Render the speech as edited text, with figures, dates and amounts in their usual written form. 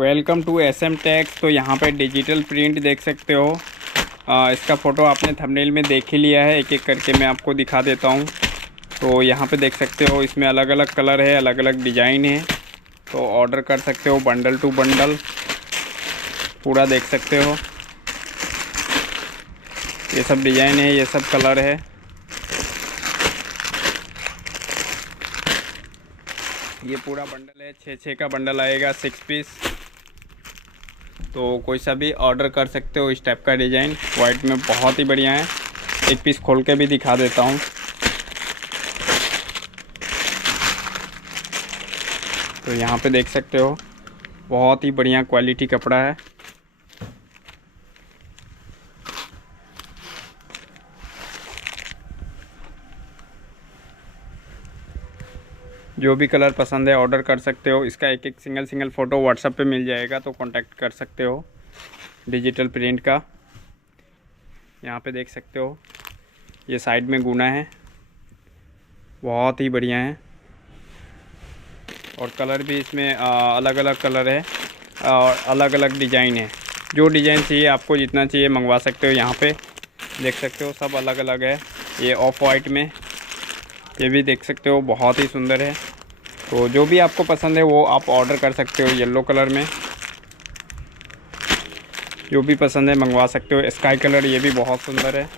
Welcome to SM takes. तो यहाँ पे डिजिटल प्रिंट देख सकते हो। इसका फ़ोटो आपने थंबनेल में देख ही लिया है, एक एक करके मैं आपको दिखा देता हूँ। तो यहाँ पे देख सकते हो, इसमें अलग अलग कलर है, अलग अलग डिज़ाइन है। तो ऑर्डर कर सकते हो बंडल टू बंडल, पूरा देख सकते हो। ये सब डिज़ाइन है, ये सब कलर है। ये पूरा बंडल है, 6 का बंडल आएगा, 6 पीस। तो कोई सा भी ऑर्डर कर सकते हो। इस टाइप का डिज़ाइन वाइट में बहुत ही बढ़िया है। एक पीस खोल के भी दिखा देता हूँ। तो यहाँ पे देख सकते हो, बहुत ही बढ़िया क्वालिटी कपड़ा है। जो भी कलर पसंद है ऑर्डर कर सकते हो। इसका एक एक सिंगल फ़ोटो व्हाट्सएप पे मिल जाएगा, तो कांटेक्ट कर सकते हो। डिजिटल प्रिंट का यहाँ पे देख सकते हो, ये साइड में गुना है, बहुत ही बढ़िया है। और कलर भी इसमें अलग अलग कलर है और अलग अलग डिज़ाइन है। जो डिज़ाइन चाहिए आपको, जितना चाहिए मंगवा सकते हो। यहाँ पे देख सकते हो, सब अलग अलग है। ये ऑफ वाइट में, ये भी देख सकते हो, बहुत ही सुंदर है। तो जो भी आपको पसंद है वो आप ऑर्डर कर सकते हो। येलो कलर में जो भी पसंद है मंगवा सकते हो। स्काई कलर, ये भी बहुत सुंदर है।